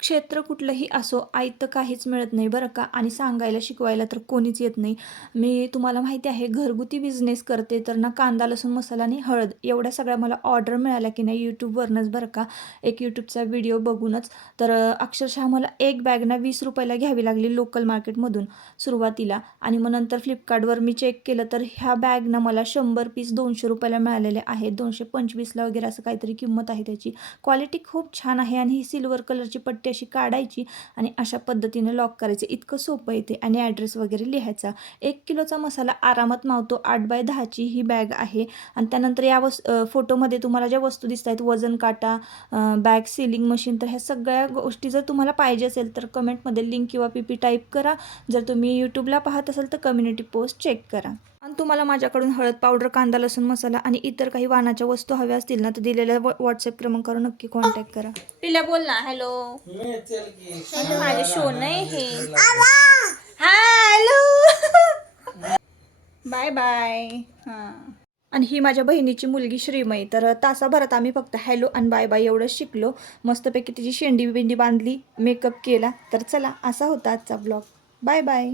क्षेत्र कुठलंही असो, आयतं काहीच मिळत नाही बरं का. आणि सांगायला शिकवायला तर कोणीच येत नाही. मी तुम्हाला माहिती आहे घरगुती बिझनेस करते, तर ना कांदा लसूण मसाला आणि हळद एवढ्या सगळ्या मला ऑर्डर मिळाल्या की नाही यूट्यूबवरूनच बरं का. एक यूट्यूबचा व्हिडिओ बघूनच. तर अक्षरशः मला एक बॅग ना 20 रुपयाला घ्यावी लागली लोकल मार्केटमधून सुरुवातीला. आणि मग नंतर फ्लिपकार्टवर मी चेक केलं तर ह्या बॅग ना मला 100 पीस 200 रुपयाला मिळालेले आहेत. 225ला वगैरे असं काहीतरी किंमत आहे त्याची. क्वालिटी खूप छान आहे. आणि ही सिल्वर कलरची पट्टी अशी काढायची आणि अशा पद्धतीने लॉक करायचे. इतकं सोपं येते. आणि ॲड्रेस वगैरे लिहायचा. 1 किलोचा मसाला आरामात मावतो. 8x10ची ही बॅग आहे. आणि त्यानंतर या फोटोमध्ये तुम्हाला ज्या वस्तू दिसत आहेत, वजन काटा, बॅग सीलिंग मशीन, तर ह्या सगळ्या गोष्टी जर तुम्हाला पाहिजे असेल तर कमेंटमध्ये लिंक किंवा PP टाईप करा. जर तुम्ही यूट्यूबला पाहत असाल तर कम्युनिटी पोस्ट चेक करा. आणि तुम्हाला माझ्याकडून हळद पावडर, कांदा लसूण मसाला आणि इतर काही वाहनाच्या वस्तू हव्या असतील ना, तर दिलेल्या व्हॉट्सअप क्रमांकावर नक्की कॉन्टॅक्ट करा. तिला बोल ना हॅलो. माझे शो नाही हे. हॅलो. Bye bye. हां. आणि ही माझ्या बहिणीची मुलगी श्रीमयी. तर तासाभरात आम्ही फक्त हॅलो आणि बाय बाय एवढंच शिकलो. मस्तपैकी तिची शेंडी बिंडी बांधली, मेकअप केला. तर चला, असा होता आजचा ब्लॉग. Bye bye.